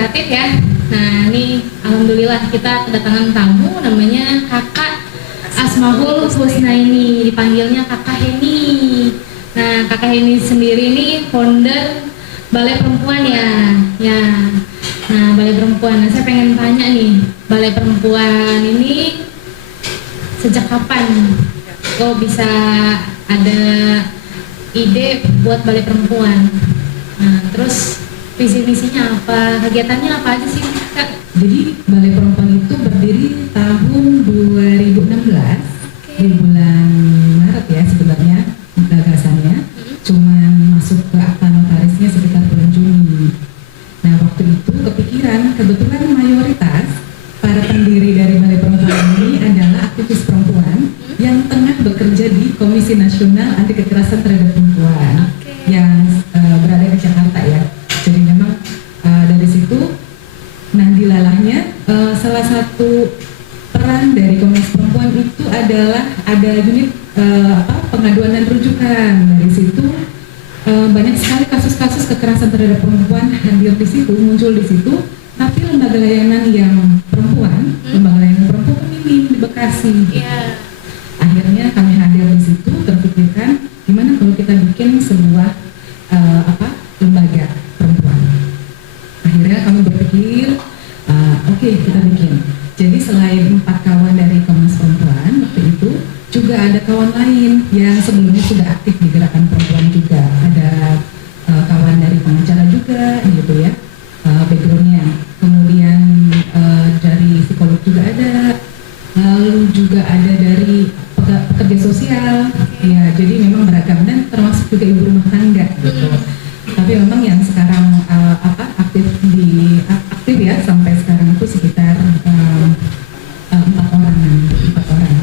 inspiratif ya. Nah ini alhamdulillah kita kedatangan tamu namanya Kakak Asmaul Husnaini, dipanggilnya Kakak Heni. Nah Kakak Heni sendiri ini founder Balai Perempuan ya. Nah Balai Perempuan, nah, saya pengen tanya nih, Balai Perempuan ini sejak kapan kok bisa ada ide buat Balai Perempuan? Nah terus visi misinya apa, kegiatannya apa aja sih Kak? Jadi Balai Perempuan itu berdiri tahun 2016 di bulan Maret ya sebenarnya gagasannya, cuman masuk ke akta notarisnya sekitar bulan Juni. Nah waktu itu kepikiran, kebetulan mayoritas para pendiri dari Balai Perempuan ini adalah aktivis perempuan yang tengah bekerja di Komisi Nasional Anti Kekerasan Terhadap Perempuan yang berada di Jakarta ya. Jadi memang dari situ, nah dilalahnya salah satu peran dari Komnas Perempuan itu adalah ada unit pengaduan dan rujukan. Dari situ banyak sekali kasus-kasus kekerasan terhadap perempuan hadir di situ, muncul di situ. Tapi lembaga layanan yang perempuan, lembaga layanan perempuan minim di Bekasi. Akhirnya kami hadir di situ, terpikirkan gimana kalau kita bikin sebuah lembaga perempuan. Akhirnya kami berpikir, oke, kita bikin. Jadi selain 4 kawan dari Komnas Perempuan waktu itu, juga ada kawan lain yang sebelumnya sudah aktif di gerakan perempuan juga. Ada kawan dari pengacara juga, gitu ya, backgroundnya. Kemudian dari psikolog juga ada, lalu juga ada dari pekerja sosial. Ya, jadi memang beragam dan termasuk juga ibu rumah tangga, gitu. Tapi memang yang sekarang aktif ya sampai sekarang itu sekitar 4 orang.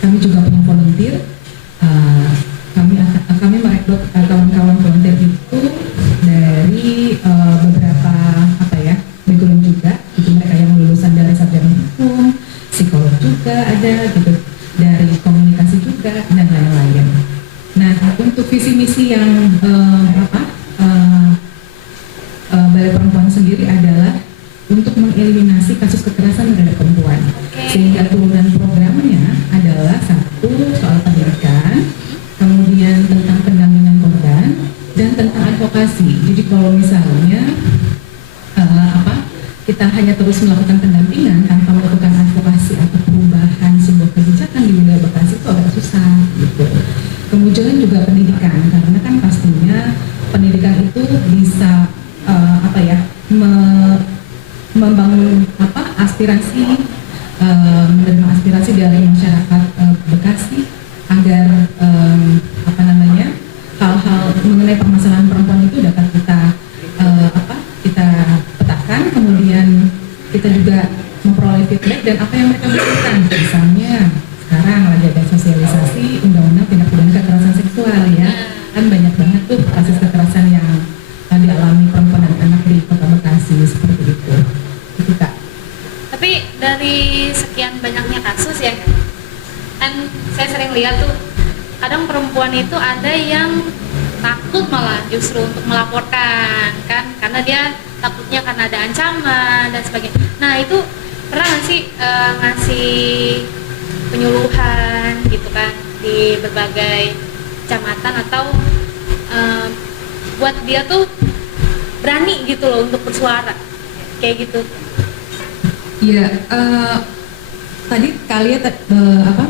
Kami juga punya volunteer. Kami merekrut kawan-kawan volunteer itu dari beberapa background juga. Itu mereka yang lulusan dari sarjana hukum, psikolog juga ada, gitu, dari komunikasi juga dan lain-lain. Nah untuk visi misi yang Balai Perempuan sendiri adalah untuk mengeliminasi kasus kekerasan terhadap perempuan. Sehingga turunan programnya adalah 1 soal pendidikan, kemudian tentang pendampingan korban dan tentang advokasi. Jadi kalau misalnya kita hanya terus melakukan pendampingan tanpa melakukan advokasi atau perubahan sebuah kebijakan di wilayah Bekasi itu agak susah, gitu. Kemudian juga pendidikan, karena kan pastinya pendidikan itu bisa membangun aspirasi, menerima aspirasi dari masyarakat Bekasi agar hal-hal mengenai permasalahan perempuan itu dapat kita petakan, kemudian kita juga memperoleh feedback dan apa yang mereka butuhkan. Misalnya sekarang lagi ada sosialisasi undang-undang tindak pidana kekerasan seksual ya, kan banyak banget tuh kasus kekerasan yang dialami perempuan dan anak di Kota Bekasi seperti itu. Itu Kak. Tapi dari sekian banyaknya kasus ya, kan saya sering lihat tuh kadang perempuan itu ada yang takut malah justru untuk melaporkan kan, karena dia takutnya karena ada ancaman dan sebagainya. Nah itu pernah nggak sih ngasih penyuluhan gitu kan di berbagai kecamatan atau buat dia tuh berani gitu loh untuk bersuara kayak gitu? Ya, tadi kalian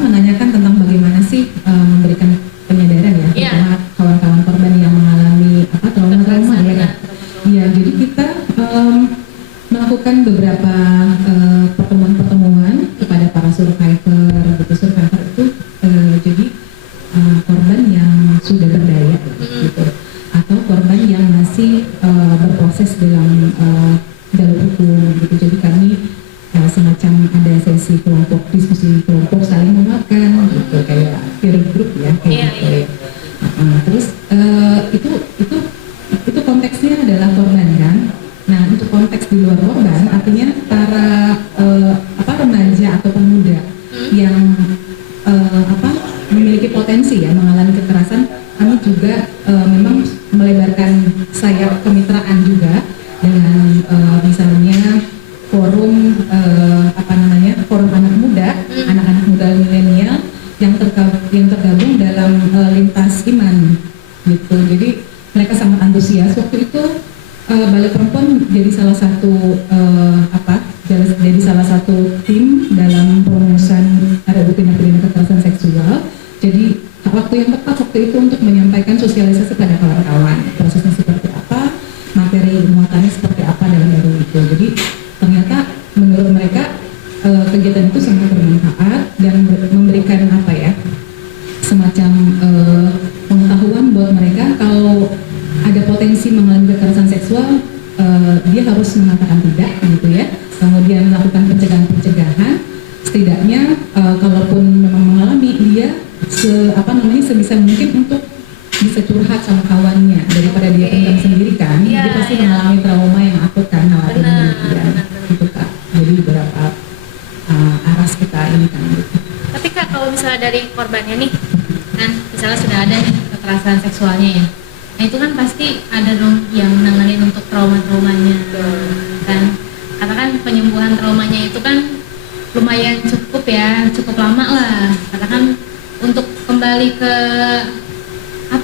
menanyakan tentang bagaimana sih memberikan penyadaran ya, terutama kawan-kawan korban yang mengalami trauma-trauma ya kan. Ya, jadi kita melakukan beberapa pertemuan-pertemuan kepada para survivor. Survivor itu jadi korban yang sudah berdaya gitu, atau korban yang masih berproses dalam jalur hukum gitu. Jadi kami semacam ada sesi kelompok, diskusi kelompok saling menguatkan gitu, kayak peer group ya kayak gitu ya. Terus itu konteksnya adalah korban kan. Nah untuk konteks di luar korban artinya para remaja atau pemuda yang memiliki potensi ya mengalami kekerasan, kami juga memang melebarkan sayap kemitraan juga dengan misalnya jadi salah satu tim dalam perumusan RUU tindak pidana kekerasan seksual. Jadi waktu yang tepat waktu itu untuk menyampaikan sosialisasi pada kawan-kawan, prosesnya seperti apa, materi muatannya seperti apa dalam RUU itu. Jadi ternyata menurut mereka kegiatan itu sangat bermanfaat dan memberikan semacam pengetahuan buat mereka kalau ada potensi mengalami kekerasan seksual, dia harus mengatakan tidak gitu ya. Kemudian melakukan pencegahan, setidaknya kalaupun memang mengalami, dia sebisa mungkin untuk bisa curhat sama kawannya daripada dia pendam sendiri kan. Dia pasti mengalami trauma yang akut kan, khawatirnya gitu Kak. Jadi beberapa aras kita ini kan gitu. Tapi Kak, kalau misalnya dari korbannya nih, kan misalnya sudah ada nih kekerasan seksualnya ya, nah itu kan pasti ada dong yang nanganin untuk trauma-traumanya kan. Karena kan penyembuhan traumanya itu kan lumayan cukup lama lah. Karena kan untuk kembali ke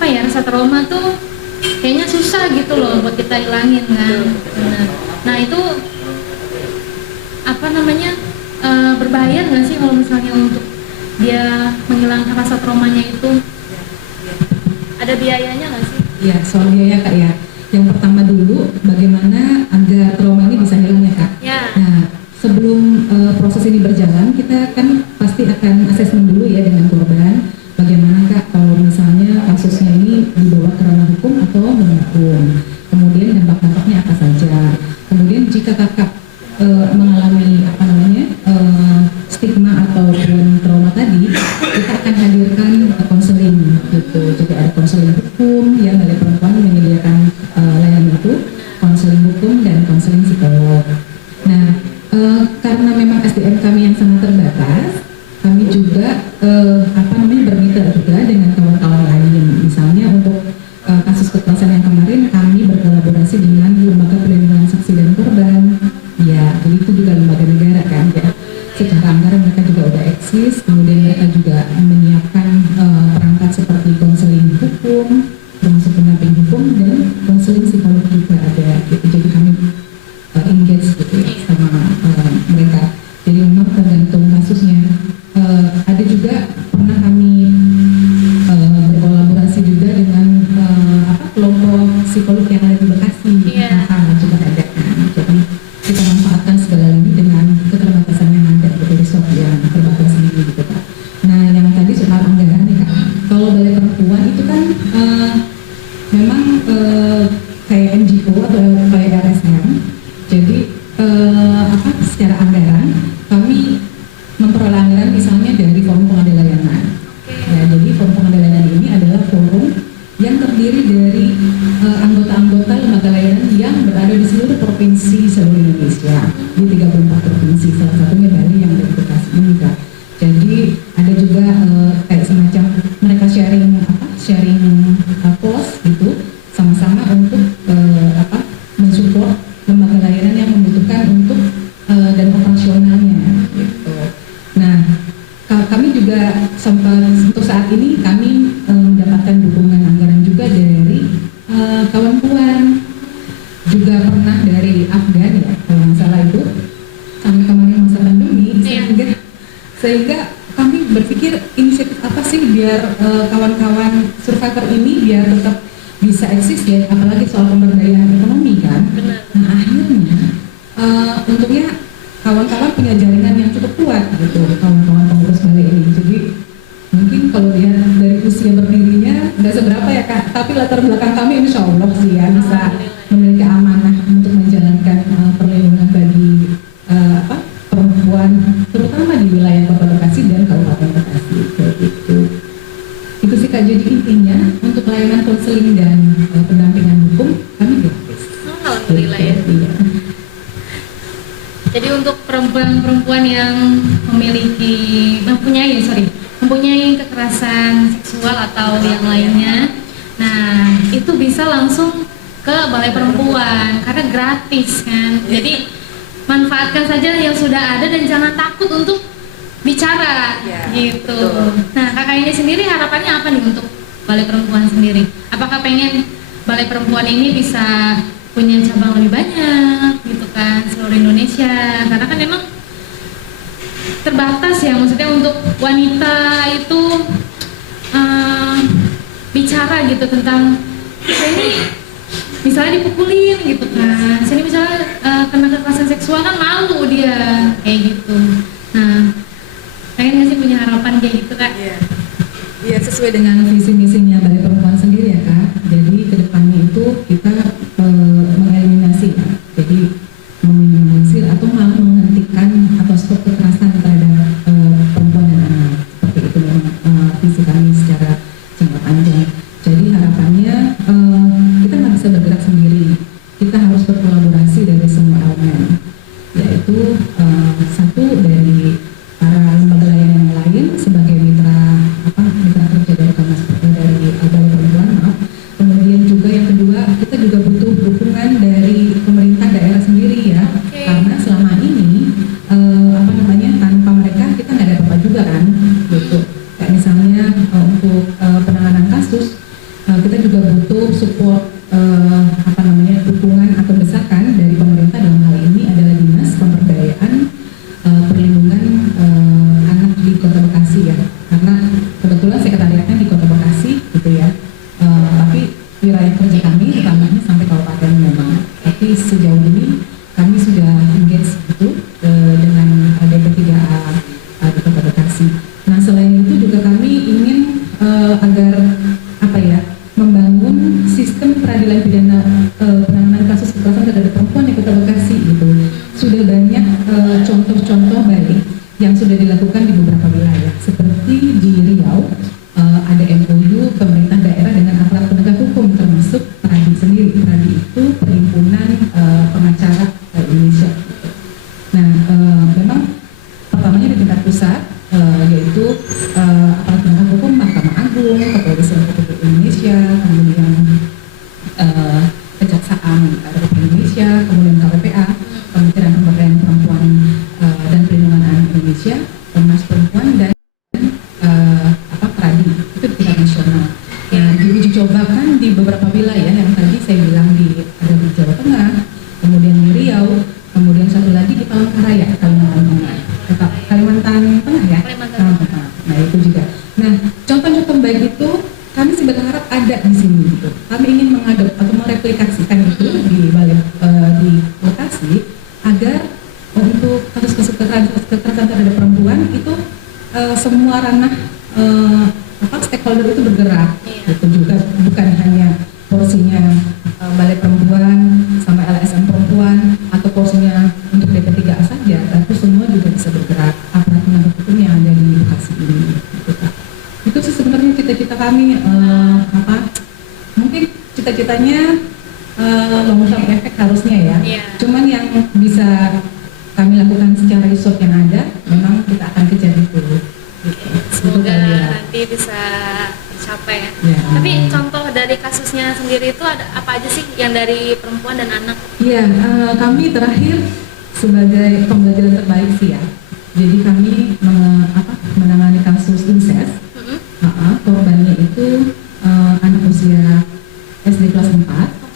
rasa trauma tuh kayaknya susah gitu loh buat kita hilangin kan. Benar. Nah itu berbahaya nggak sih kalau misalnya untuk dia menghilangkan rasa traumanya itu? Ada biayanya nggak sih? Ya, soal biaya Kak ya. Yang pertama dulu, bagaimana agar trauma ini bisa hilang ya Kak? Ya. Nah, sebelum proses ini berjalan, kita kan pasti akan asesmen dulu ya dengan korban. Bagaimana Kak kalau misalnya kasusnya ini dibawa ke ranah hukum atau non-hukum? Kemudian dampak-dampaknya apa saja? Kemudian jika Kakak mengalami stigma ataupun trauma tadi, kita akan hadirkan konseling gitu. Jadi ada konseling hukum yang Balai Perempuan menyediakan layanan itu, konseling hukum dan konseling psikolog. Nah, karena memang SDM kami yang sangat terbatas, kami juga bermitra juga dengan kawan-kawan lain. Misalnya untuk kasus kekerasan yang kemarin, kami berkolaborasi dengan Lembaga Perlindungan Saksi dan Korban. Ya, jadi itu juga lembaga negara kan ya. Secara anggaran mereka juga udah eksis, kemudian mereka juga menyiapkan perangkat seperti konseling hukum, termasuk pendamping hukum dan konseling psikolog juga ada gitu. Jadi kami engage gitu ya sama mereka. Jadi memang tergantung kasusnya. Ada juga pernah kami berkolaborasi juga dengan kelompok psikolog yang ada di Bekasi. Juga ada kan. Jadi kita manfaatkan segala lini dengan keterbatasan yang ada gitu, resort yang terbatas ini gitu Kak. Nah yang tadi soal anggaran ya Kak, kalau Balai Perempuan itu kan memang kayak NGO atau kayak LSM. Jadi secara anggaran kami memperoleh anggaran misalnya dari Forum Pengadil Layanan. Ya, jadi Forum Pengadil Layanan ini adalah forum yang terdiri dari anggota-anggota lembaga layanan yang berada di seluruh provinsi seluruh Indonesia, di 34 provinsi, salah satunya Bali yang ada di Bekasi ini Kak. Jadi ada juga kayak semacam mereka sharing post gitu, sama-sama untuk mensupport lembaga layanan yang membutuhkan untuk dan operasionalnya gitu. Nah, kami juga untuk saat ini kami mendapatkan dukungan anggaran juga dari kawan puan, juga pernah dari Afgan ya kalau nggak salah itu, sampai kemarin masa pandemi sehingga kami berpikir inisiatif apa sih biar kawan-kawan survivor ini biar tetap bisa eksis ya, apalagi soal pemberdayaan ekonomi kan. Nah akhirnya untungnya kawan-kawan punya jaringan yang cukup kuat gitu, kawan-kawan pengurus balai ini. Jadi mungkin kalau lihat dari usia berdirinya nggak seberapa ya Kak, tapi latar belakang kami insya Allah sih ya bisa memiliki amanah untuk menjalankan perlindungan bagi perempuan, terutama di wilayah Kota Bekasi dan Kabupaten Bekasi kayak gitu. Itu sih Kak, jadi intinya untuk layanan konseling dan pendampingan hukum kami gratis. Alhamdulillah ya. Jadi untuk perempuan-perempuan yang mempunyai kekerasan seksual atau yang lainnya, nah itu bisa langsung ke Balai Perempuan karena gratis kan. Jadi manfaatkan saja yang sudah ada dan jangan takut untuk bicara gitu. Betul. Nah kakak ini sendiri harapannya apa nih untuk Balai Perempuan sendiri? Apakah pengen Balai Perempuan ini bisa punya cabang lebih banyak gitu kan, seluruh Indonesia. Karena kan memang terbatas ya, maksudnya untuk wanita itu bicara gitu tentang saya ini misalnya dipukulin gitu kan, saya ini misalnya kena kekerasan seksual kan malu dia kayak gitu. Nah, pengen nggak sih punya harapan kayak gitu Kak? Iya, sesuai dengan visi misinya Balai Perempuan sendiri ya Kak. Jadi kedepannya itu kita mengeliminasi ya. Jadi meminimalisir atau malah menghentikan atau stop kekerasan terhadap perempuan dan anak. Seperti itu memang visi kami secara jangka panjang. Jadi harapannya kita nggak bisa bergerak sendiri. Kita harus berkolaborasi dari semua elemen, yaitu satu dari para lembaga layanan yang lain sebagai mitra kerja dari Komnas dari Balai Perempuan, maaf. Kemudian juga yang kedua, kita juga butuh dukungan dari pemerintah daerah sendiri ya, karena selama ini tanpa mereka kita nggak ada apa-apa juga kan, gitu. Kayak misalnya untuk penanganan kasus, kita juga butuh support dukungan atau desakan dari pemerintah, dalam hal ini adalah Dinas Pemberdayaan Perlindungan Anak di Kota Bekasi ya, karena kebetulan sekretariatnya di Kota Bekasi gitu ya, tapi wilayah kerja kami utamanya sampai kabupaten memang, tapi sejauh ini kami sudah engage itu dengan DP3A di Kota Bekasi. Nah selain itu juga kami ingin agar membangun sistem peradilan pidana penanganan kasus kekerasan terhadap perempuan di Kota Bekasi gitu. Sudah banyak contoh-contoh baik yang sudah dilakukan di beberapa wilayah, seperti di Riau ada MOU pemerintah daerah dengan aparat penegak hukum termasuk PERADI sendiri. PERADI itu Perhimpunan Pengacara Indonesia. Nah memang pertamanya di tingkat pusat yaitu aparat penegak hukum, Mahkamah Agung, Kepolisian Republik Indonesia, kemudian Kejaksaan Republik Indonesia, kemudian KPPA, Kementerian Pemberdayaan Perempuan dan Perlindungan Anak Indonesia, Komnas Perempuan, dan PERADI itu di tingkat nasional. Nah, diuji cobakan di beberapa wilayah yang tadi saya bilang ada di Jawa Tengah, kemudian di Riau, kemudian satu lagi di Palangkaraya, Kalimantan Tengah ya. Nah itu juga. Nah contoh-contoh baik itu kami sih berharap ada di sini gitu. Kami ingin mengadop atau mereplikasikan itu di Bekasi agar untuk kasus-kasus kekerasan terhadap perempuan itu semua ranah stakeholder itu bergerak. Itu juga bukan hanya porsinya Balai Perempuan sama LSM Perempuan atau porsinya untuk DP3A saja, tapi semua juga bisa bergerak, aparat penegak hukum yang ada di Bekasi ini. Gitu, Kak. Itu sih sebenarnya cita-cita kami, mungkin cita-citanya long term efek harusnya ya. Cuman yang bisa kami lakukan secara resort yang ada, memang kita akan kejar itu. Gitu. Semoga nanti bisa tercapai ya. Tapi contoh dari kasusnya sendiri itu ada apa aja sih yang dari perempuan dan anak? Iya, kami terakhir sebagai pembelajaran terbaik sih ya. Jadi kami menangani kasus incest. Korbannya itu anak usia SD kelas 4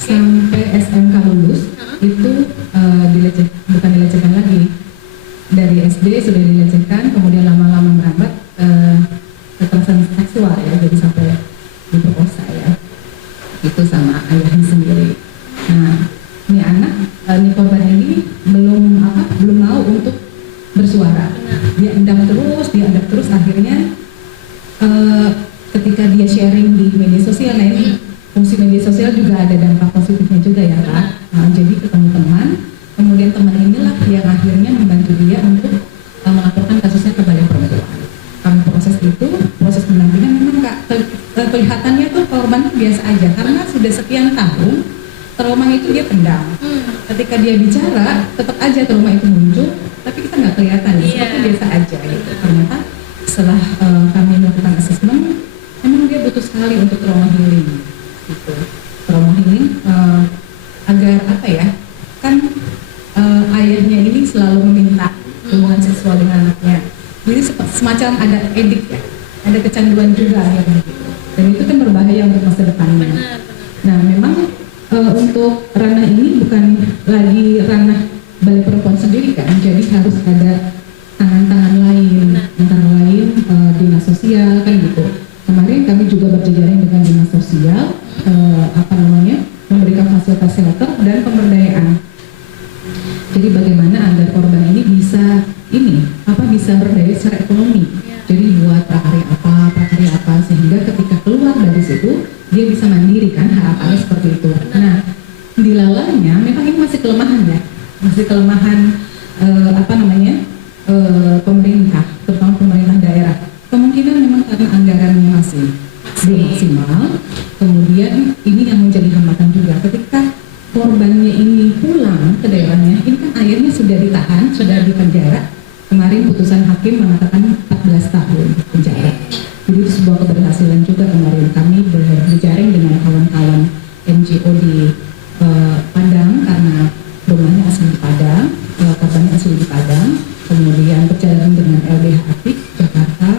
sampai SMK lulus. Itu bukan dilecehkan lagi. Dari SD sudah dilecehkan, kemudian lama-lama merambat kekerasan seksual ya, jadi sampai diperkosa ya. Itu sama ayahnya sendiri. Nah, ini anak, ini korban ini belum mau untuk bersuara. Dia endap terus, akhirnya ketika dia sharing di media sosial, nah ini fungsi media sosial juga ada dampak positifnya juga ya Kak. Jadi ketemu teman, kemudian teman inilah yang akhirnya membantu dia untuk melaporkan kasusnya ke Balai Perempuan. Kami proses pendampingan memang Kak, kelihatannya tuh korban biasa aja karena sudah sekian tahun trauma itu dia pendam. Ketika dia bicara, tetap aja trauma itu muncul, tapi kita nggak kelihatan, seperti biasa aja gitu. Ternyata setelah kami melakukan asesmen, memang dia butuh sekali untuk trauma healing gitu. Trauma healing agar kan ayahnya ini selalu meminta hubungan seksual dengan anaknya, jadi semacam ada edik ya, ada kecanduan juga akhirnya gitu. Dan itu kan berbahaya untuk masa depannya. Nah memang untuk ranah ini bukan lagi ranah Balai Perempuan sendiri kan, jadi harus ada tangan-tangan lain, antara lain dinas sosial kan gitu. Kemarin kami juga berjejaring dengan dinas sosial, memberikan fasilitas shelter dan pemberdayaan. Jadi bagaimana agar korban ini bisa berdaya secara ekonomi. Jadi buat prakarya apa sehingga ketika keluar dari situ dia bisa mandiri kan, harapannya seperti itu. Nah, dilalanya memang ini masih kelemahan ya, masih kelemahan pemerintah, terutama pemerintah daerah. Kemungkinan memang karena anggarannya masih belum maksimal. Kemudian ini yang menjadi hambatan juga ketika korbannya ini pulang ke daerahnya, ini kan ayahnya sudah ditahan, sudah dipenjara. Kemarin putusan hakim mengatakan 14 tahun penjara. Jadi itu sebuah keberhasilan juga. Kemarin kami berjejaring dengan kawan-kawan NGO di Padang karena rumahnya asli di Padang, korbannya asli di Padang. Kemudian berjalan dengan LBH Apik Jakarta,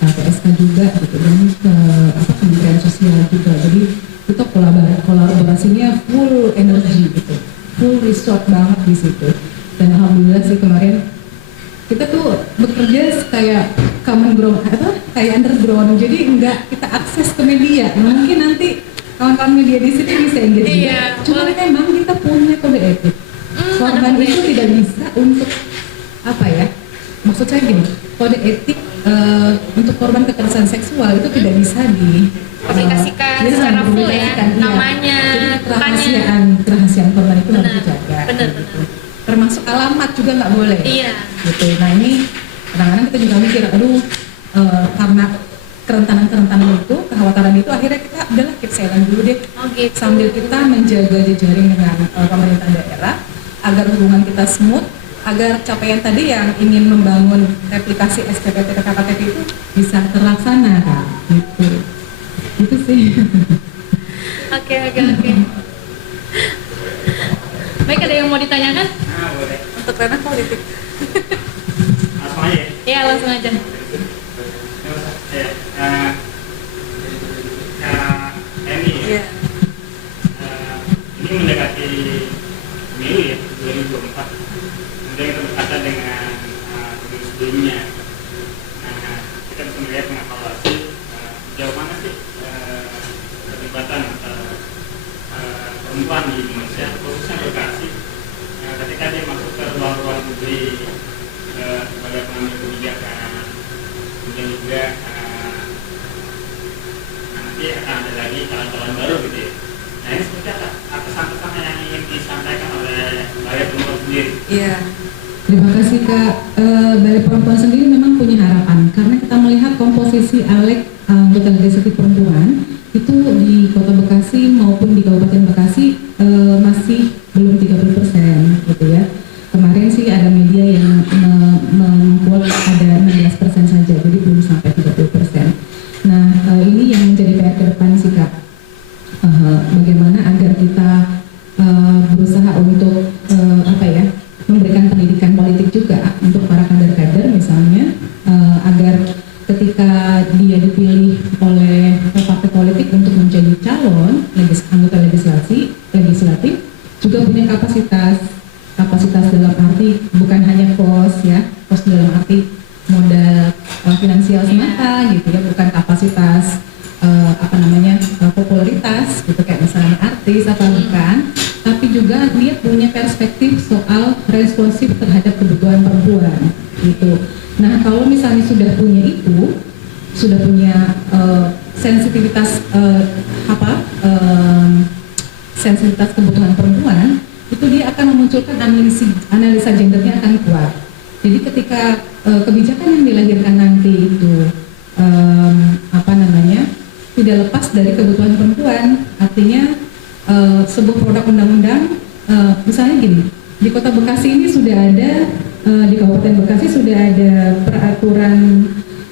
PSK juga gitu, dan Kementerian Sosial juga. Jadi itu kolaborasinya full energi gitu, full resort banget di situ. Dan alhamdulillah sih kemarin kita tuh bekerja kayak kayak underground, jadi enggak kita akses ke media. Mungkin nanti kawan-kawan media di sini bisa engage juga. Cuma memang kita punya kode etik. Korban itu tidak bisa untuk maksud saya gini, kode etik untuk korban kekerasan seksual itu tidak bisa aplikasikan secara full ya, namanya, kerahasiaan korban itu harus dijaga. Benar. Termasuk alamat juga nggak boleh. Iya. Gitu. Nah ini kadang-kadang kita juga mikir, karena kerentanan itu, kekhawatiran itu, akhirnya kita udahlah keep silent dulu deh. Gitu. Sambil kita menjaga jejaring dengan pemerintah daerah agar hubungan kita smooth, agar capaian tadi yang ingin membangun replikasi SPPT ke KKTP itu bisa terlaksana, Kak. Gitu. Itu sih. Oke. Baik, ada yang mau ditanyakan? Boleh. Untuk ranah politik. Langsung aja. Iya, langsung aja. Emi, ini mendekati pemilu ya, 2024. Kemudian kita berkaitan dengan pemilu sebelumnya. Nah, kita bisa melihat mengevaluasi sejauh mana sih keterlibatan perempuan di Indonesia, khususnya Bekasi, ketika dia masuk ke ruang-ruang publik sebagai pengambil kebijakan. Kemudian juga nanti akan ada lagi calon-calon baru gitu ya. Nah ini seperti apa pesan-pesan yang ingin disampaikan oleh Balai Perempuan sendiri? Iya. Terima kasih Kak. Balai Perempuan sendiri memang punya harapan karena kita melihat komposisi ALEK anggota legislatif perempuan itu di Kota Bekasi maupun di Kabupaten Bekasi masih belum 30% gitu ya. Kemarin sih ada media yang membuat ada 16% saja, jadi belum sampai 30%. Nah ini yang menjadi PR ke depan sih Kak. Bagaimana agar kita berusaha untuk memberikan pendidikan politik juga untuk para kader-kader misalnya, agar ketika dia dipilih oleh partai politik untuk menjadi calon anggota legislatif juga punya kapasitas dalam arti bukan hanya kos dalam arti modal finansial semata gitu ya, bukan kapasitas popularitas gitu kayak misalnya artis bukan, tapi juga dia punya perspektif soal responsif terhadap kebutuhan perempuan gitu. Nah kalau misalnya sudah punya itu, sudah punya sensitivitas sensitivitas kebutuhan perempuan, itu dia akan memunculkan analisa gendernya akan kuat. Jadi ketika kebijakan yang dilahirkan nanti itu tidak lepas dari kebutuhan perempuan, artinya sebuah produk undang-undang misalnya gini, di Kota Bekasi ini sudah ada di Kabupaten Bekasi sudah ada peraturan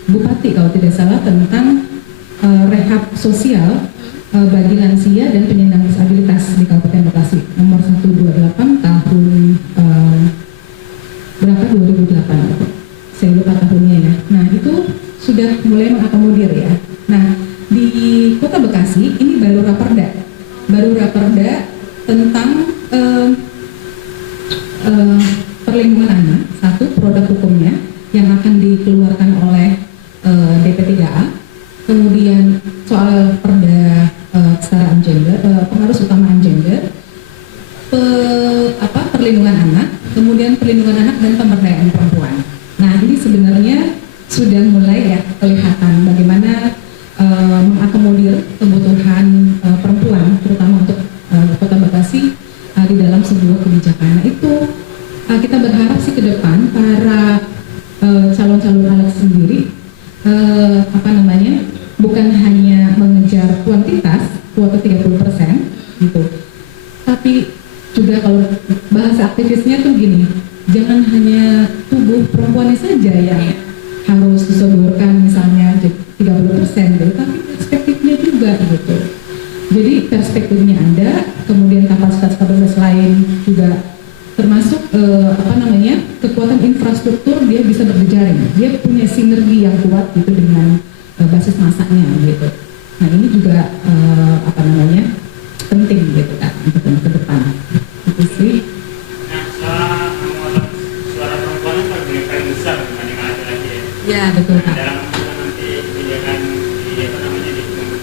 Bupati kalau tidak salah tentang rehab sosial bagi lansia dan penyandang disabilitas di Kabupaten Bekasi nomor 128 tahun 2008, saya lupa tahunnya ya. Nah itu sudah mulai mengakomodir ya. Nah di Kota Bekasi ini baru raperda dan pemberdayaan perempuan. Nah, ini sebenarnya sudah mulai ya kelihatan bagaimana mengakomodir kebutuhan perempuan, terutama untuk Kota Bekasi di dalam sebuah kebijakan. Nah, itu kita berharap sih ke depan para calon-calon alat sendiri bukan hanya mengejar kuantitas kuota 30% gitu, tapi juga kalau bahasa aktivisnya tuh gini, jangan hanya tubuh perempuannya saja yang harus disodorkan misalnya 30% gitu, tapi perspektifnya juga gitu. Jadi perspektifnya ada, kemudian kapasitas lain juga termasuk kekuatan infrastruktur, dia bisa berjejaring, dia punya sinergi yang kuat gitu dengan basis masanya gitu. Nah, ini juga penting gitu kan untuk ke depan. Itu sih. Nah, suara perempuan kan paling besar dibanding laki-laki ya. Ya, betul Kak. Dalam nanti kebijakan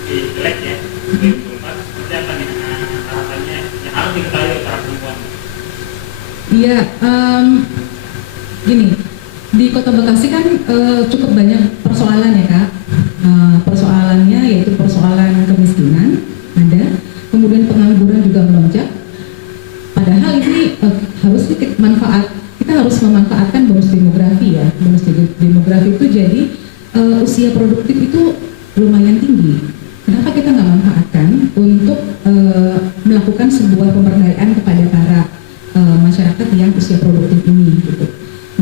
di jelek ya, 2024 seperti apa nih harapannya yang harus diketahui para perempuan? Iya, gini, di Kota Bekasi kan cukup banyak persoalan ya Kak. Persoalannya yaitu persoalan kemiskinan ada, kemudian pengangguran juga melonjak. Padahal ini harusnya kita harus memanfaatkan bonus demografi ya. Bonus demografi itu jadi usia produktif itu lumayan tinggi. Kenapa kita nggak manfaatkan untuk melakukan sebuah pemberdayaan kepada para masyarakat yang usia produktif ini gitu.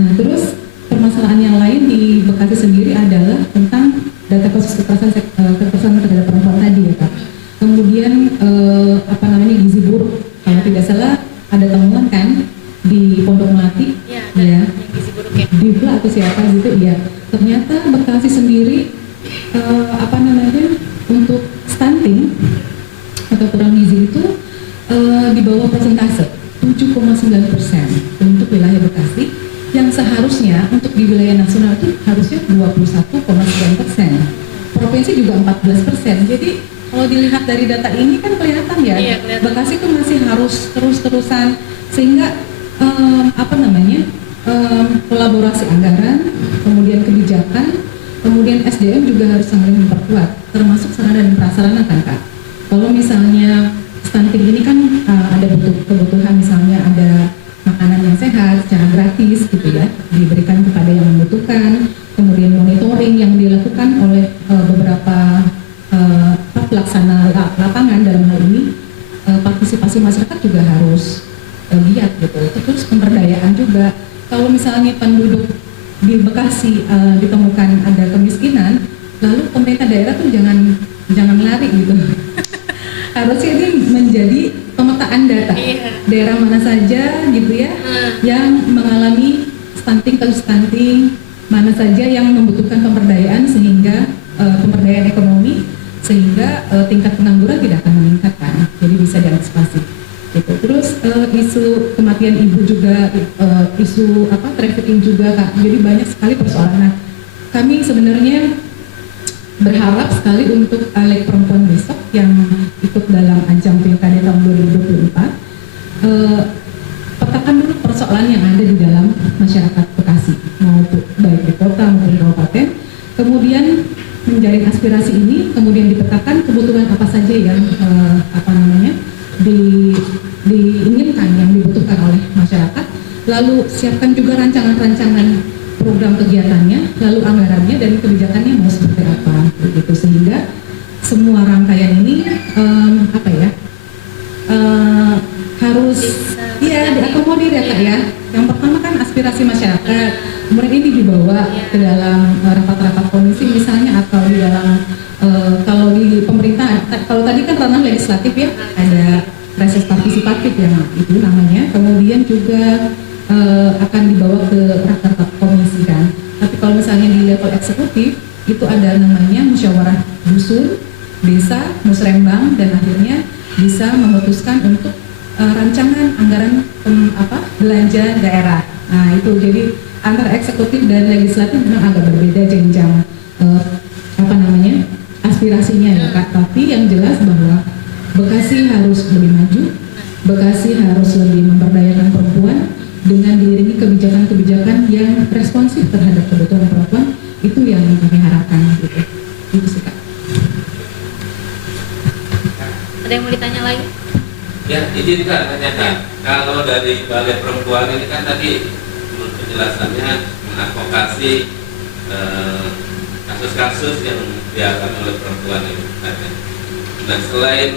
Nah, terus permasalahan yang lain di Bekasi sendiri adalah tentang data kasus kekerasan terhadap perempuan tadi ya Kak. Kemudian gizi buruk. Kalau tidak salah ada temuan kan di Pondok Melati ya, ya, gizi buruk ya. Divla atau siapa gitu ya. Ternyata Bekasi sendiri untuk stunting atau kurang gizi itu di bawah persentase 7,9% untuk wilayah Bekasi, yang seharusnya untuk di wilayah nasional itu harusnya 21,9%. Provinsi juga 14%. Jadi kalau dilihat dari data ini kan kelihatan ya, Bekasi itu masih harus terus-terusan, sehingga kolaborasi anggaran, kemudian kebijakan, kemudian SDM juga harus saling memperkuat, termasuk sarana dan prasarana kan Kak. Kalau misalnya stunting ini kan ada kebutuhan, misalnya ada makanan yang sehat secara gratis gitu ya, diberikan kepada yang membutuhkan, kemudian monitoring yang dilakukan oleh beberapa pelaksana lapangan dalam hal ini, partisipasi masyarakat juga harus lihat gitu. Terus pemberdayaan juga, kalau misalnya penduduk di Bekasi ditemukan ada kemiskinan, lalu pemerintah daerah tuh jangan lari gitu. Harusnya ini menjadi pemetaan data, daerah mana saja gitu ya yang mengalami kasus stunting, mana saja yang membutuhkan pemberdayaan, sehingga pemberdayaan ekonomi, sehingga tingkat pengangguran tidak akan meningkat kan, jadi bisa diantisipasi gitu. Terus isu kematian ibu juga, isu trafficking juga Kak, jadi banyak sekali persoalan. Nah, kami sebenarnya berharap sekali untuk caleg perempuan besok yang ikut dalam ajang Pilkada tahun 2024, petakan dulu persoalan yang ada di dalam masyarakat Bekasi, maupun baik di kota maupun kabupaten, kemudian menjaring aspirasi ini, kemudian dipetakan kebutuhan apa saja yang diinginkan, yang dibutuhkan oleh masyarakat, lalu siapkan juga rancangan-rancangan program kegiatannya, lalu anggarannya dan kebijakannya mau seperti apa begitu, sehingga semua rangkaian ini harus diakomodir ya Kak ya. Yang pertama kan aspirasi masyarakat, kemudian ini dibawa ke dalam rapat-rapat komisi misalnya, atau di dalam kalau di pemerintahan, kalau tadi kan ranah legislatif ya, ada reses partisipatif yang itu namanya, kemudian juga akan dibawa ke rapat-rapat komisi kan. Tapi kalau misalnya di level eksekutif itu ada namanya musyawarah dusun, desa, musrembang, dan akhirnya bisa memutuskan untuk rancangan anggaran belanja daerah. Nah itu jadi antara eksekutif dan legislatif memang agak berbeda jenjang aspirasinya ya Kak. Tapi yang jelas bahwa Bekasi harus lebih maju, Bekasi harus lebih memberdayakan perempuan dengan diiringi kebijakan kebijakan-kebijakan yang responsif terhadap kebutuhan perempuan itu yang kami harapkan gitu. Itu sih Kak. Ada yang mau ditanya lagi? Ya, izin Kak tanyakan. Kalau dari Balai Perempuan ini kan tadi menurut penjelasannya mengadvokasi kasus-kasus yang dialami oleh perempuan ini. Nah, selain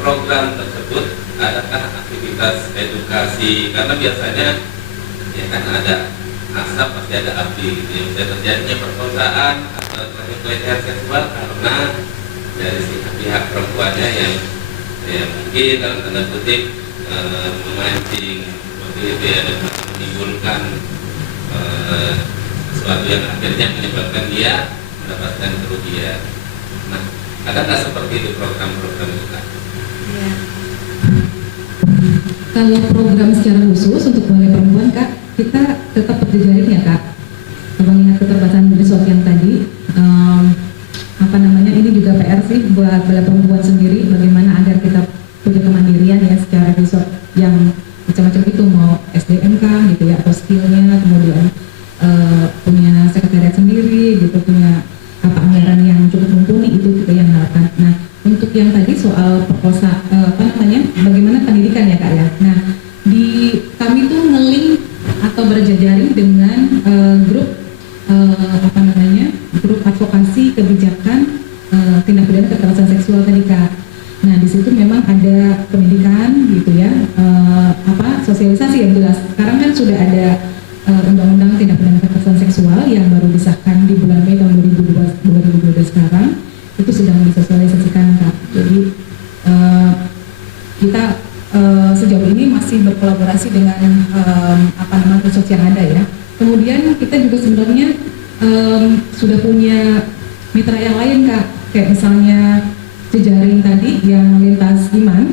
program tersebut, adakah aktivitas edukasi? Karena biasanya ya kan ada asap pasti ada api gitu ya. Bisa terjadinya perkosaan atau pelecehan seksual karena dari pihak perempuannya yang ya mungkin dalam tanda kutip memancing seperti itu ya, dan menimbulkan sesuatu yang akhirnya menyebabkan dia mendapatkan kerugian. Nah, adakah seperti itu program-program itu Kak? Iya. Kalau program secara khusus untuk Balai Perempuan Kak, kita tetap berjejaring ya Kak. Mengingat keterbatasan resource yang tadi, ini juga PR sih buat Balai Perempuan sendiri, bagaimana agar kita punya kemandirian ya secara resource yang macam-macam itu, mau SDM kah gitu ya, atau skillnya, kemudian punya sekretariat sendiri gitu, punya anggaran yang cukup mumpuni, itu kita yang harapkan. Nah, untuk yang tadi soal perkosa bagaimana pendidikan ya Kak ya. Nah, di kami tuh nge-link atau berjejaring dengan grup grup advokasi kebijakan tindak pidana kekerasan seksual tadi Kak. Nah, di situ memang ada pendidikan gitu ya, sosialisasi yang jelas. Sekarang kan sudah ada undang-undang tindak pidana kekerasan seksual yang baru disahkan di bulan Mei tahun 2012 sekarang, itu sedang disosialisasikan Kak. Jadi kita sejauh ini masih berkolaborasi dengan resource yang ada ya. Kemudian kita juga sebenarnya sudah punya mitra yang lain Kak, kayak misalnya jejaring tadi yang lintas iman,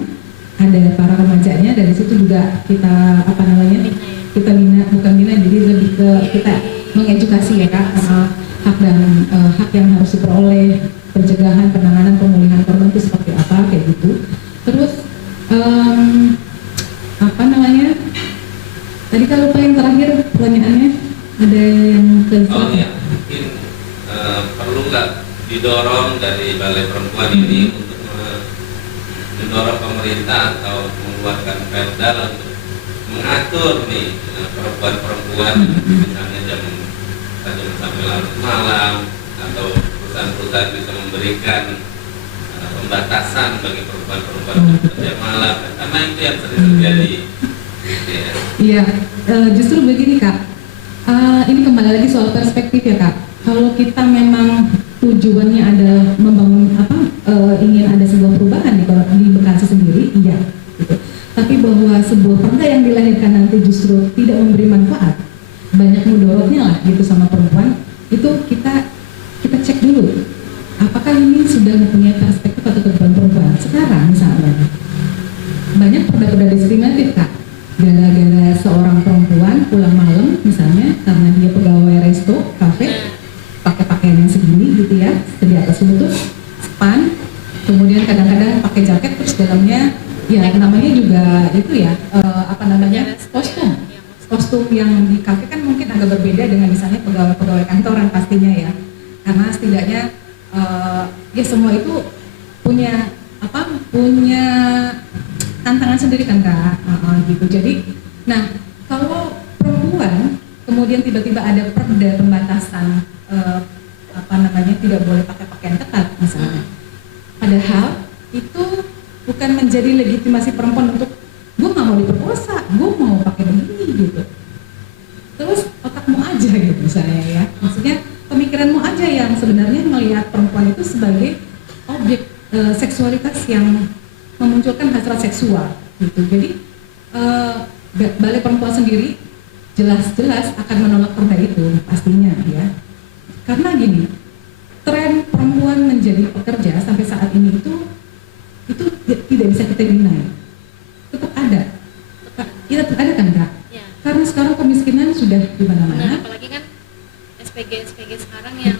ada para remajanya, dari situ juga kita kita bukan bina, jadi lebih ke kita mengedukasi ya Kak, hak dan hak yang harus diperoleh, pencegahan, penanganan, pemulihan korban itu seperti apa, kayak gitu. Terus tadi kalau lupa yang terakhir pertanyaannya, ada yang ya, mungkin perlu nggak didorong dari Balai Perempuan ini untuk mendorong pemerintah atau mengeluarkan perda untuk mengatur nih perempuan-perempuan, misalnya jam sampai larut malam, atau perusahaan-perusahaan bisa memberikan pembatasan bagi perempuan-perempuan bekerja malam, karena itu yang sering terjadi. Iya, justru begini Kak, ini kembali lagi soal perspektif ya Kak. Kalau kita memang tujuannya adalah membangun ingin ada sebuah perubahan di Bekasi sendiri, iya gitu. Tapi bahwa sebuah perda yang dilahirkan nanti justru tidak memberi manfaat, banyak mudorotnya lah gitu sama perempuan, itu kita cek dulu apakah ini sudah mempunyai perspektif atau kebutuhan perempuan. Sekarang misalnya banyak perda-perda diskriminatif Kak, gara-gara seorang perempuan pulang malam misalnya karena dia pegawai resto, kafe, pakai pakaian yang segini gitu ya, di atas lutut, span, kemudian kadang-kadang pakai jaket, terus dalamnya ya namanya juga itu ya kostum yang di kafe kan mungkin agak berbeda dengan misalnya pegawai-pegawai kantoran pastinya ya, karena setidaknya ya semua itu punya tantangan sendiri kan Kak, gitu. Jadi, nah kalau perempuan kemudian tiba-tiba ada perda pembatasan tidak boleh pakai pakaian ketat misalnya, padahal itu bukan menjadi legitimasi perempuan untuk gue nggak mau diperkosa, gue mau pakai begini gitu. Terus otakmu aja gitu misalnya ya, maksudnya pemikiranmu aja yang sebenarnya melihat perempuan itu sebagai objek seksualitas yang memunculkan hasrat seksual gitu. Jadi Balai Perempuan sendiri jelas-jelas akan menolak perda itu pastinya ya. Karena gini, tren perempuan menjadi pekerja sampai saat ini itu tidak bisa kita deny, tetap ada. Iya, tetap ada kan Kak? Ya. Karena sekarang kemiskinan sudah di mana-mana. Nah, apalagi kan SPG sekarang yang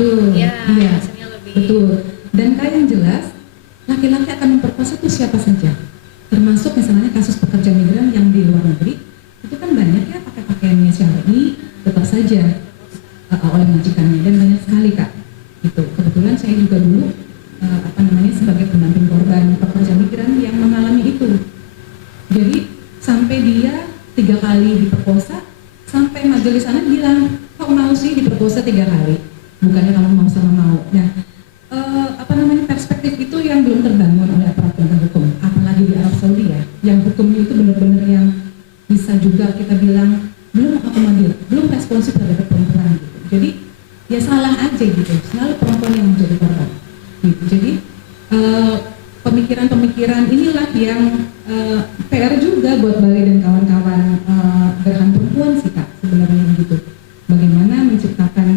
hasilnya lebih. Betul. Dan Kak yang jelas, laki-laki akan memperkosa itu siapa saja. Termasuk misalnya kasus pekerja migran yang di luar negeri, itu kan banyak ya pakai pakaiannya syar'i, saja oleh majikannya, dan banyak sekali Kak. Itu kebetulan saya juga dulu sebagai pendamping korban pekerja migran yang mengalami itu. Jadi sampai dia 3 kali diperkosa, sampai majelis anak bilang, kok mau sih diperkosa 3 kali? Bukannya kamu mau sama mau. Nah, perspektif itu yang belum terbangun oleh aparat penegak hukum, apalagi di Arab Saudi ya, yang hukumnya itu benar-benar yang bisa juga kita bilang belum akomodir, belum responsif terhadap perempuan gitu. Jadi ya salah aja gitu, selalu perempuan yang menjadi korban gitu. Jadi pemikiran-pemikiran inilah yang PR juga buat Bali dan kawan-kawan gerakan perempuan sih Kak sebenarnya gitu. Bagaimana menciptakan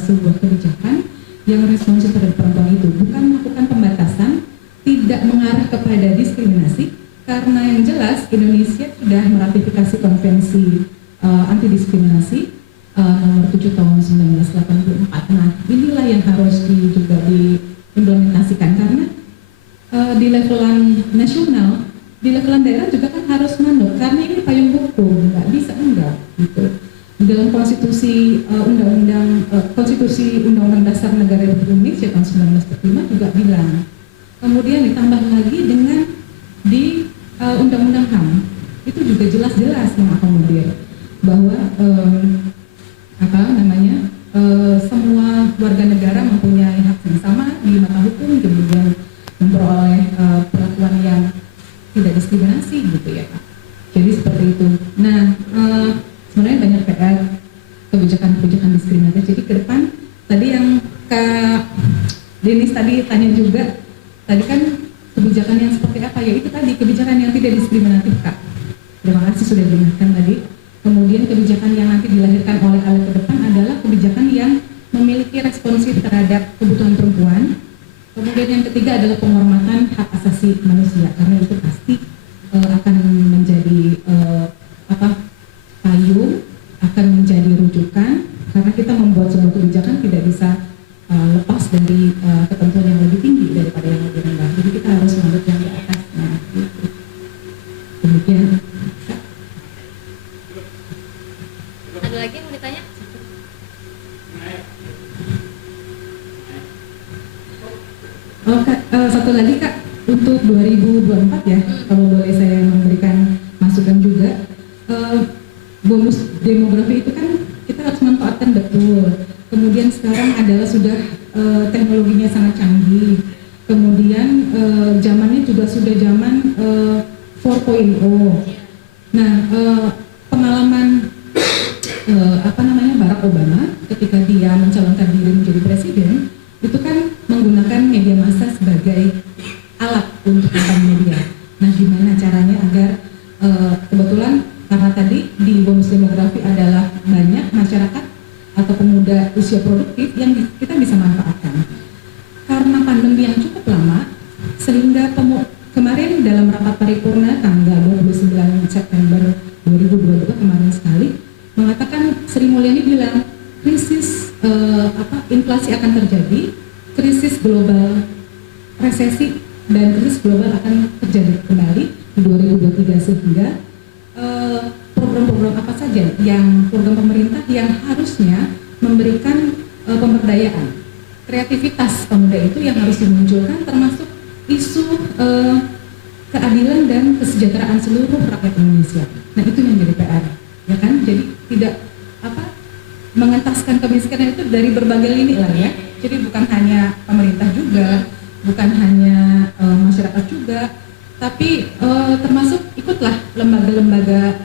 sebuah kebijakan yang responsif terhadap perempuan itu, bukan melakukan pembatasan, tidak mengarah kepada diskriminasi, karena yang jelas Indonesia sudah meratifikasi konvensi anti diskriminasi nomor 7 tahun 1984. Nah, inilah yang harus juga diimplementasikan, karena di levelan nasional, di levelan daerah juga kan harus manut, karena ini payung hukum, nggak bisa enggak gitu. Di dalam konstitusi Undang-Undang Dasar Negara Republik Indonesia tahun 1945 juga bilang. Kemudian ditambah lagi dengan di Undang-Undang HAM itu juga jelas-jelas mengakomodir bahwa semua warga negara mempunyai hak yang sama di mata hukum, kemudian memperoleh perlakuan yang tidak diskriminasi gitu ya Kak. Jadi seperti itu. Nah, sebenarnya banyak PR kebijakan-kebijakan diskriminatif. Jadi ke depan tadi yang Kak Denis tadi tanya juga, tadi kan kebijakan yang seperti apa ya, itu tadi kebijakan yang tidak diskriminatif Kak. Terima kasih sudah diingatkan tadi. Kemudian kebijakan yang nanti dilahirkan oleh ALE ke depan adalah kebijakan yang memiliki responsif terhadap kebutuhan perempuan. Kemudian yang ketiga adalah penghormatan hak asasi manusia, karena itu pasti akan menjadi payung, akan menjadi rujukan, karena kita membuat sebuah kebijakan tidak bisa lepas dari ketentuan yang lebih tinggi daripada yang lebih rendah. Jadi kita harus menurut yang di atas. Nah, gitu. Demikian. Ada lagi yang mau ditanya? Satu lagi Kak, untuk 2024 ya, kalau boleh saya memberikan masukan juga, bonus demografi itu kan kita harus manfaatkan betul. Kemudian sekarang adalah sudah teknologinya sangat canggih. Kemudian zamannya juga sudah zaman 4.0. Nah, pengalaman Barack Obama ketika dia mencalonkan diri menjadi presiden itu kan menggunakan media massa sebagai alat untuk kampanye dia. Nah, gimana caranya agar kebetulan karena tadi di bonus demografi adalah banyak masyarakat atau pemuda usia produktif yang kita bisa manfaatkan. Karena pandemi yang cukup lama, sehingga kemarin dalam rapat paripurna tanggal 29 September 2022 kemarin sekali, mengatakan Sri Mulyani bilang krisis inflasi akan terjadi, krisis global, resesi dan krisis global akan terjadi kembali di 2023, sehingga program-program apa saja yang program pemerintah yang harusnya memberikan pemberdayaan kreativitas pemuda itu yang harus dimunculkan, termasuk isu keadilan dan kesejahteraan seluruh rakyat Indonesia. Nah, itu yang jadi PR, ya kan? Jadi tidak mengentaskan kemiskinan itu dari berbagai lini lah ya. Jadi bukan hanya pemerintah juga, bukan hanya masyarakat juga, tapi termasuk ikutlah lembaga-lembaga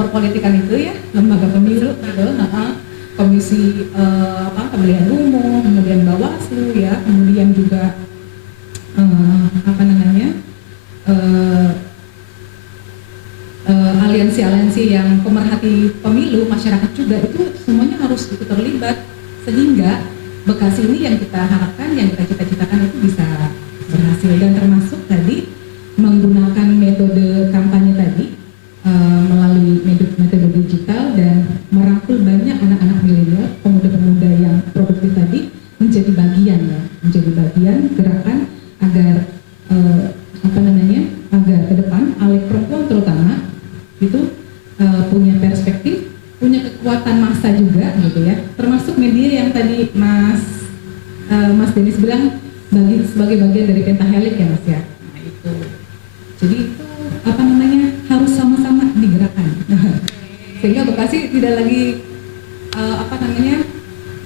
perpolitikan itu ya, lembaga pemilu gitu, komisi pemilihan umum, kemudian Bawaslu ya, kemudian juga aliansi-aliansi yang pemerhati pemilu, masyarakat juga, itu semuanya harus ikut terlibat sehingga Bekasi ini yang kita harapkan, yang kita cita-citakan itu bisa berhasil. Dan termasuk tadi menggunakan metode kampanye tadi melalui metode digital dan merangkul banyak anak-anak milenial, pemuda-pemuda yang produktif tadi menjadi bagian ya, menjadi bagian gerakan agar agar ke depan ALE perempuan terutama itu punya perspektif, punya kekuatan massa juga Denis bilang sebagai bagian dari pentahelik ya Mas ya. Nah itu, jadi itu apa namanya harus sama-sama digerakkan. Sehingga Bekasi tidak lagi apa namanya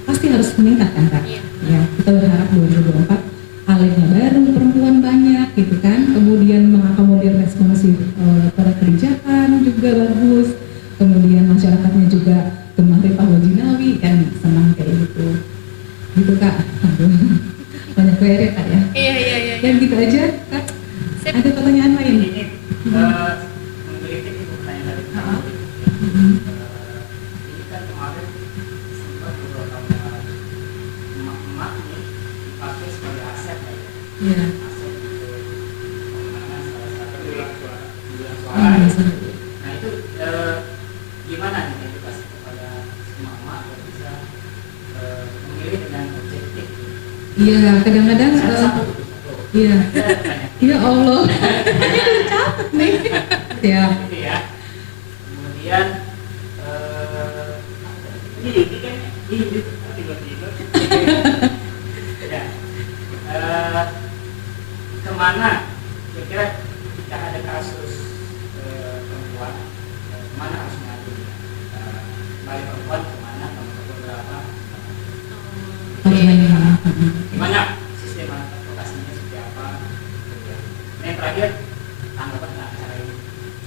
pasti harus meningkat kan Kak. Ya kita berharap 2024 alegnya baru, perempuan banyak gitu kan, kemudian mengakomodir responsif para kerjaan juga bagus, kemudian masyarakatnya juga gemar Rifah Wajinawi kan, senang kayak gitu Kak. Aduh, banyak query Kak ya. Iya. Dan gitu aja Kak. Sip. Ada pertanyaan lain? Ini menggelitik itu pertanyaan dari kamu. Ini kan kemarin sempat beberapa emak-emak ini dipakai sebagai aset ya. Iya. Aset untuk pemenangan salah satu bulan suara. Oh, Nah itu gimana nih edukasi kepada emak-emak agar bisa memilih dengan objektif? Iya, kadang-kadang Satu. iya. Saya tanya. Ya Allah. Capek nih. Ya. Gitu ya. Kemudian ini kan ini tiba-tiba ya kemana kira-kira jika ada kasus perempuan kemana harus mengadu balik perempuan kemana beberapa gimana sistem advokasinya seperti apa nah, yang terakhir tanggapan tentang acara ini.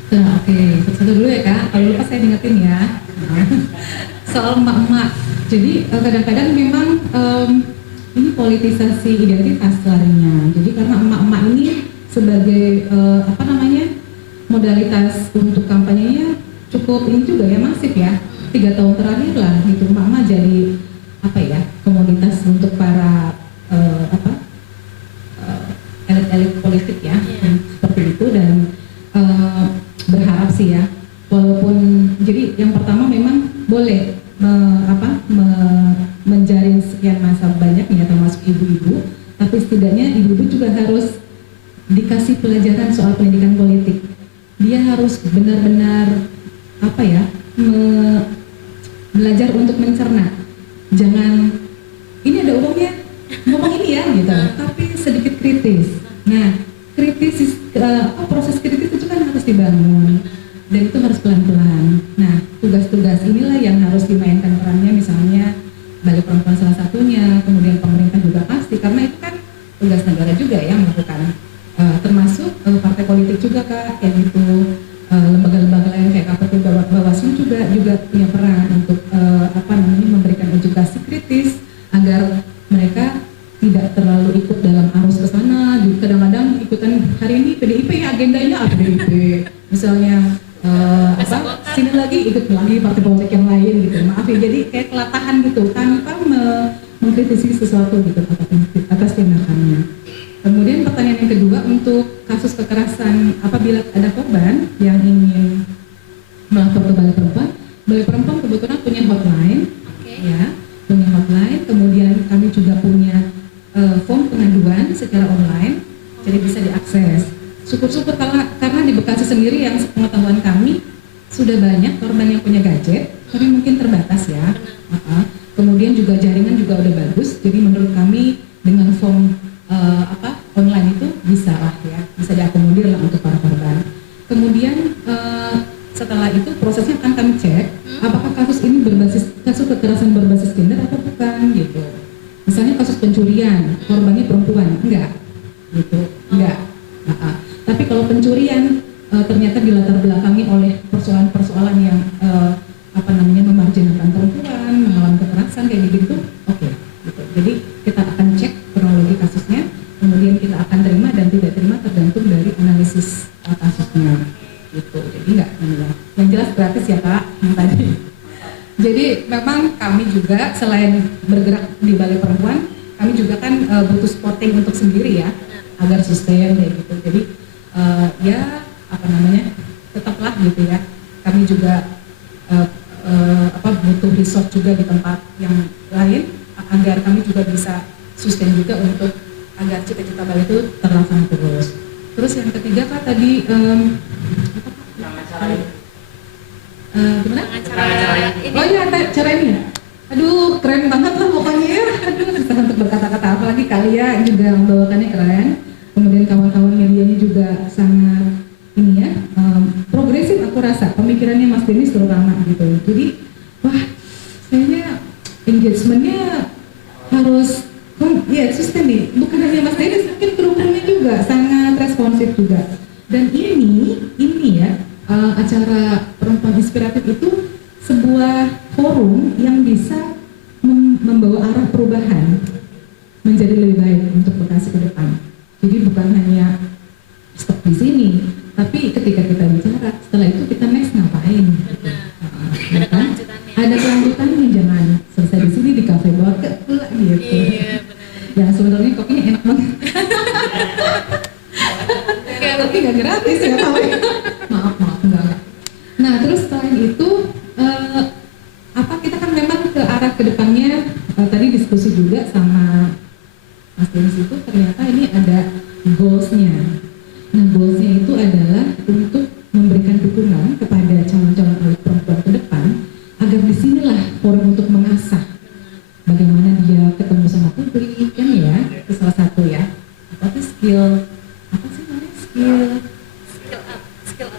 Nah, oke, satu dulu ya Kak. Kalau lupa saya ingetin ya. Soal emak-emak. Jadi kadang-kadang memang ini politisasi identitas larinya. Jadi karena emak-emak ini sebagai apa namanya modalitas untuk kampanyenya cukup ini juga ya masif ya. 3 tahun terakhir lah gitu emak-emak jadi apa ya komoditas untuk para elit-elit politik ya. Seperti itu dan berharap sih ya, walaupun jadi yang pertama memang boleh menjaring sekian masa banyak ya termasuk ibu-ibu, tapi setidaknya ibu-ibu juga harus dikasih pelajaran soal pendidikan politik. Dia harus benar-benar apa ya belajar untuk mencerna. Jangan ini ada uangnya ngomong ini ya gitu, tapi sedikit kritis. Nah proses kritis itu kan harus dibangun dan itu harus pelan-pelan. Nah tugas-tugas inilah yang harus dimainkan perannya, misalnya Balai Perempuan salah satunya, kemudian pemerintah juga pasti, karena itu kan tugas negara juga yang melakukan, termasuk partai politik juga Kak, kayak gitu, lembaga-lembaga lain kayak KPP Bawaslu juga punya peran untuk memberikan edukasi kritis agar mereka tidak terlalu ikut dalam arus ke sana. Kadang-kadang ikutan hari ini PDIP ya agendanya PDIP misalnya sini lagi ikut lagi partai politik yang lain gitu, maaf ya, jadi kayak kelatahan gitu tanpa mengkritisi sesuatu gitu atas tindakannya. Kemudian pertanyaan yang kedua untuk kasus kekerasan apabila ada korban yang ingin melapor ke Balai Perempuan kebetulan punya hotline. Ya, punya hotline, kemudian kami juga punya form pengaduan secara online, jadi bisa diakses. Syukur-syukur karena di Bekasi sendiri yang sepengetahuan kami sudah banyak korban yang punya gadget, tapi mungkin terbatas ya. Kemudian juga jaringan juga udah bagus, jadi menurut kami dengan form online itu bisa lah ya, bisa diakomodir lah untuk para korban. Kemudian setelah itu prosesnya akan kami cek apakah kasus ini kasus kekerasan berbasis gender atau bukan gitu. Misalnya kasus pencurian, korbannya perempuan, enggak gitu, enggak. Tapi kalau pencurian ternyata dilatar belakangi oleh persoalan-persoalan yang memarjinalkan perempuan, mengalami kekerasan kayak gitu, oke. Gitu. Jadi kita akan cek kronologi kasusnya, kemudian kita akan terima dan tidak terima tergantung dari analisis kasusnya. Gitu. Jadi enggak, yang jelas gratis ya Kak, yang tadi. Jadi memang kami juga selain bergerak di Balai Perempuan, kami juga kan butuh supporting untuk sendiri ya, agar sustain kayak gitu. Jadi tetaplah gitu ya. Kami juga butuh resource juga di tempat yang lain agar kami juga bisa sustain juga untuk agar cita-cita Balai itu terlaksana terus. Terus yang ketiga Kak tadi gimana? Oh iya, cara ini ya? Aduh, keren banget lah pokoknya ya. Aduh, susah untuk berkata-kata apalagi kali engagementnya harus ya sustain nih, bukan hanya Mas Dennis, mungkin kru-krunya juga sangat responsif juga. Dan ini ya acara Perempuan Inspiratif itu sebuah forum yang bisa membawa arah perubahan menjadi lebih baik untuk Bekasi ke depan. Jadi bukan hanya stop di sini, tapi ketika kita bicara, setelah itu kita next ngapain? Ada kelanjutannya. Ada kelanjutannya, jangan selesai di sini di kafe bawa ke pula gitu. Iya, benar. Ya sebenarnya kopinya enak banget. Tapi nggak gratis ya Pak. Maaf enggak. Nah terus selain itu kita kan memang ke arah kedepannya tadi diskusi juga sama Mas Dennis itu ternyata ini ada goals-nya. Nah goals-nya itu adalah untuk memberikan dukungan kepada calon-calon atlet perempuan ke depan agar disinilah forum untuk mengasah bagaimana dia ketemu sama publik kan ya, itu salah satu ya. Apa sih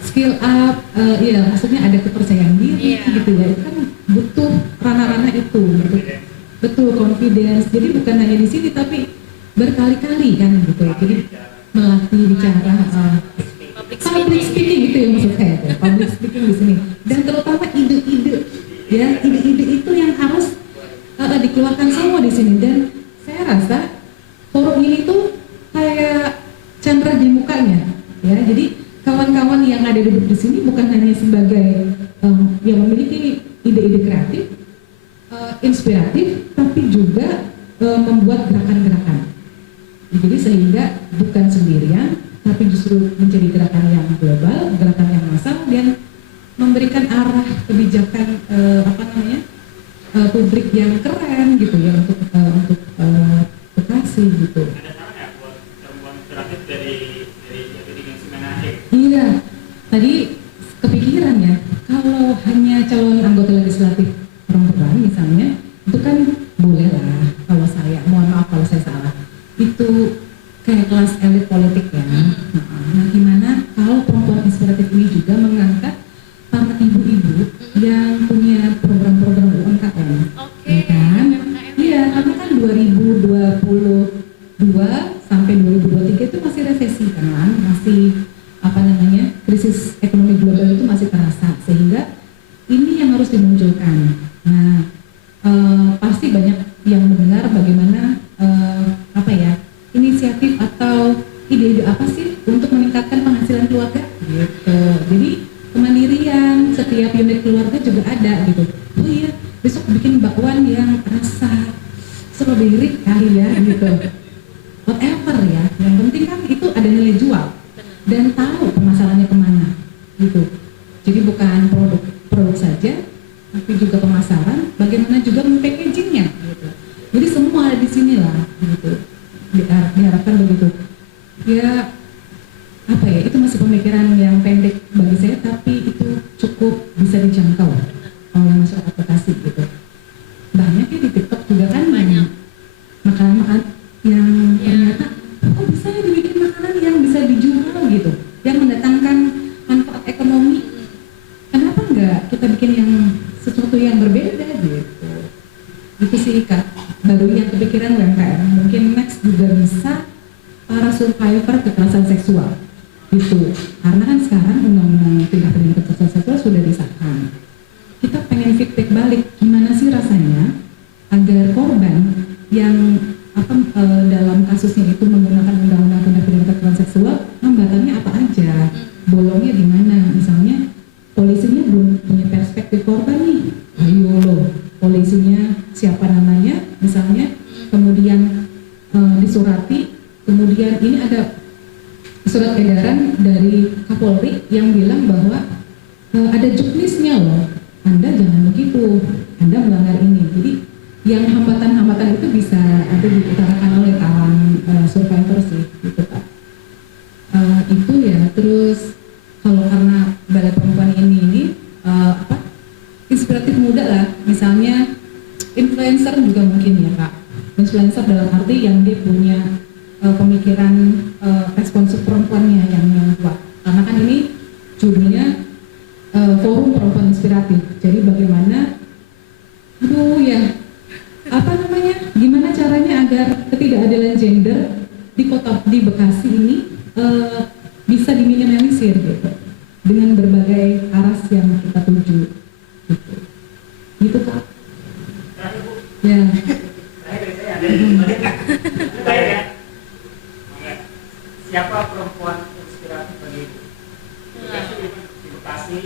skill up, iya maksudnya ada kepercayaan diri gitu ya, itu kan butuh ranah-ranah itu, betul confidence. Jadi bukan hanya di sini tapi berkali-kali kan gitu ya. Jadi melatih bicara public speaking gitu ya maksud saya tuh, public speaking di sini. Dan terutama ide-ide ya, ide-ide itu yang harus dikeluarkan semua di sini. Dan saya rasa forum ini tuh kayak chandra di mukanya ya. Jadi kawan-kawan yang ada duduk di sini bukan hanya sebagai yang memiliki ide-ide kreatif, inspiratif, tapi juga membuat gerakan-gerakan. Jadi sehingga bukan sendirian, tapi justru menjadi gerakan yang global, gerakan yang massal, dan memberikan arah kebijakan publik yang keren gitu ya untuk Bekasi gitu. Ada saran nggak buat perempuan inspiratif dari dimensi mana aja? Iya, tadi kepikiran ya, kalau hanya calon anggota legislatif perempuan misalnya, itu kan boleh lah kalau saya, mohon maaf kalau saya salah, itu kayak kelas elit politik ya. Nah gimana kalau perempuan inspiratif ini juga mengangkat para ibu-ibu yang punya program-program UMKM, ya kan? Iya, karena kan 2022 sampai 2023 itu masih resesi kan, masih krisis ekonomi global itu masih terasa, sehingga ini yang harus dimunculkan. Nah, pasti banyak yang mendengar bagaimana inisiatif atau ide-ide apa sih untuk meningkatkan penghasilan keluarga gitu. Jadi kemandirian setiap unit keluarga juga ada gitu. Oh iya, besok bikin bakwan yang rasa strawberry kali ya gitu. Whatever ya, yang penting kan itu ada nilai jual dan tahu pemasarannya kemana gitu. Jadi bukan produk saja, tapi juga pemasaran, bagaimana juga packagingnya gitu. Jadi semua ada di sini lah gitu. Diharapkan begitu. Ya itu masih pemikiran yang pendek bagi saya, tapi itu cukup bisa dijangkau oleh masyarakat Bekasi gitu. Banyak ya di TikTok juga kan banyak makanan-makanan yang ternyata kok bisa ya dibikin makanan yang bisa dijual gitu, yang mendatangkan manfaat ekonomi. Kenapa enggak kita bikin yang sesuatu yang berbeda gitu. Itu sih Kak, baru yang kepikiran UMKM. Mungkin next juga bisa para survivor kekerasan seksual gitu. Karena kan sekarang undang-undang tindak pidana kekerasan seksual sudah disahkan. Kita pengen feedback balik, gimana sih rasanya agar korban yang dalam kasusnya itu menggunakan undang-undang tindak pidana kekerasan seksual, hambatannya apa aja, bolongnya di mana. Misalnya polisinya belum punya perspektif korban nih, ayo loh, polisinya siapa namanya misalnya, kemudian disurati, kemudian ini ada surat edaran dari Kapolri yang bilang bahwa ada juknisnya loh, Anda jangan begitu, Anda melanggar ini. Jadi yang hambatan-hambatan itu bisa diutarakan oleh kawan survivor sih gitu Pak. Itu ya. Terus kalau karena Balai Perempuan ini inspiratif muda lah, misalnya influencer juga mungkin ya Kak. Influencer dalam arti yang dia punya pemikiran responsif perempuannya yang kuat. Karena kan ini judulnya forum perempuan inspiratif. Jadi bagaimana apa namanya? Gimana caranya agar ketidakadilan gender di Bekasi ini bisa diminimalisir gitu dengan berbagai aras yang kita tuju gitu. Gitu Kak. Terakhir Bu, Ya. terakhir dari saya ada terakhir ya. Mangga. Siapa perempuan inspiratif bagi Ibu? Di Bekasi,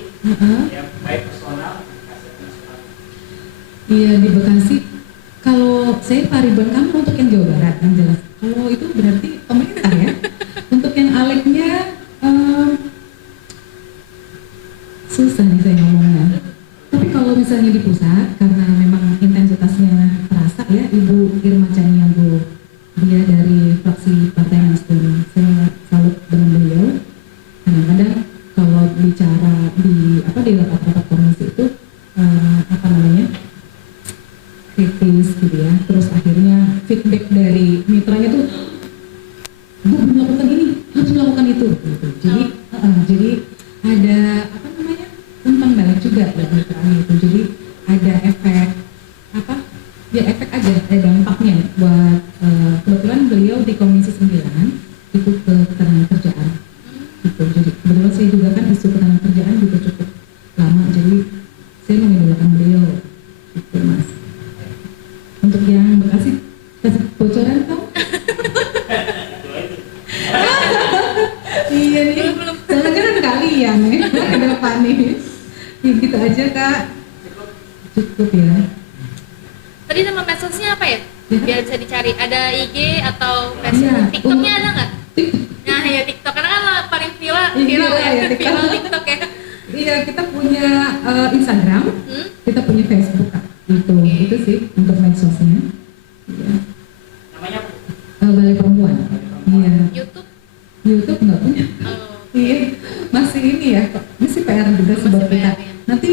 yang baik personal, di Bekasi atau nasional? Iya di Bekasi. Kalau saya Pak Ridwan Kamil untuk yang Jawa Barat yang jelas. Kalau itu berarti pemerintah ya. Untuk yang Aleknya susah nih saya ngomongnya. Tapi kalau misalnya di pusat, karena memang intensitasnya terasa ya, Ibu Irma Caniago, dia dari fraksi Partai Nasdem. Saya salut dengan beliau. Kadang-kadang kalau bicara di rapat-rapat komisi itu apa namanya kritis gitu ya. Terus akhirnya feedback dari mitranya tuh, Bu melakukan ini, harus melakukan itu. Gitu. Jadi ada apa namanya umpan balik juga dari mitranya itu. Jadi ada efek apa? Ya efek aja, ada dampaknya buat kebetulan beliau di Komisi 9 itu ke ketenaga kerjaan. Gitu. Jadi kebetulan saya juga kan isu ketenaga kerjaan juga cukup lama. Jadi saya mengidolakan beliau. Itu Mas. Untuk yang Bekasi kasih bocoran tau? Iya nih, jangan-jangan kalian ya ke depan nih. Ya gitu aja Kak. Cukup ya. Tadi nama medsosnya apa ya? Ya. Biar bisa dicari. Ada IG atau Facebook? Iya. TikToknya ada nggak? Tik- Nah ya TikTok karena kan paling viral Iya, ya, ya, TikTok. viral TikTok ya. Iya kita punya Instagram, kita punya Facebook Kak. Itu sih untuk medsosnya. Iya. Namanya apa? Balai Perempuan. Iya. YouTube. YouTube nggak punya. Oh, Iya, masih ini ya, masih PR juga sih buat Masih kita. PR, ya. Nanti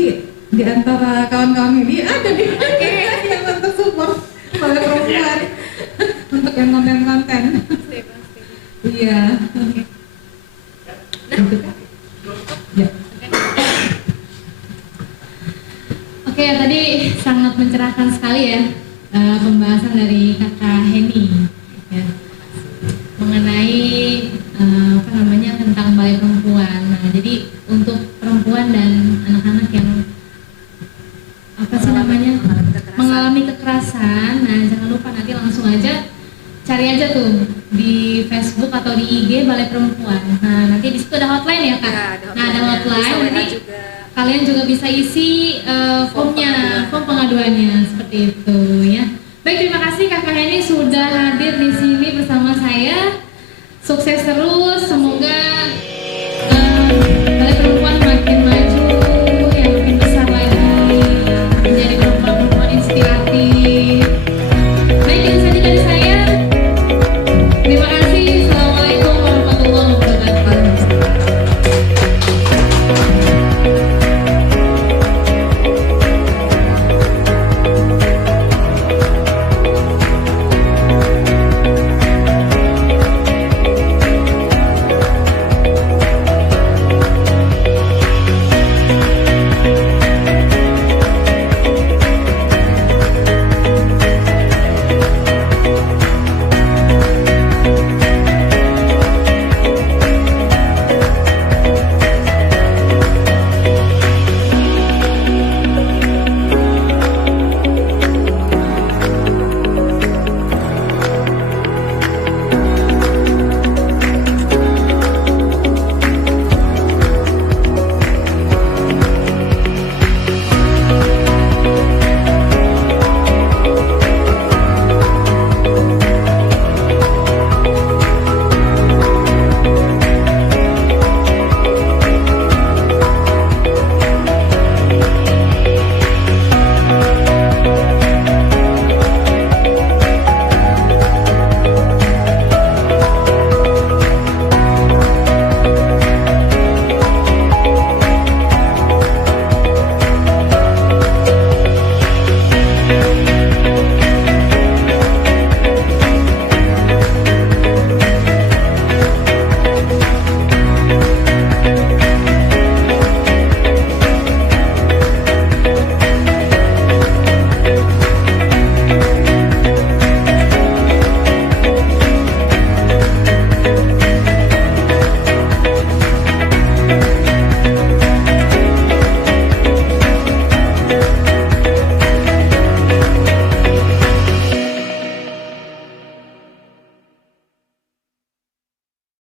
di antara kawan-kawan ini ada nih yang untuk support Balai Perempuan untuk yang konten-konten. pasti pasti. Iya. Nah, Gitu Kak. Ya. Oke, tadi sangat mencerahkan sekali ya pembahasan dari Kakak Heni ya, mengenai apa namanya tentang Balai Perempuan. Nah, jadi untuk perempuan dan anak-anak yang apa sih namanya mengalami kekerasan, nah jangan lupa nanti langsung aja cari aja tuh di Facebook atau di IG Balai Perempuan. Nah, nanti di situ ada hotline ya Kak. Nah, ada hotline nanti juga. kalian juga bisa isi formnya, form pengaduannya seperti itu ya. Baik, terima kasih Kakak Heni sudah hadir di sini bersama saya. Sukses terus, semoga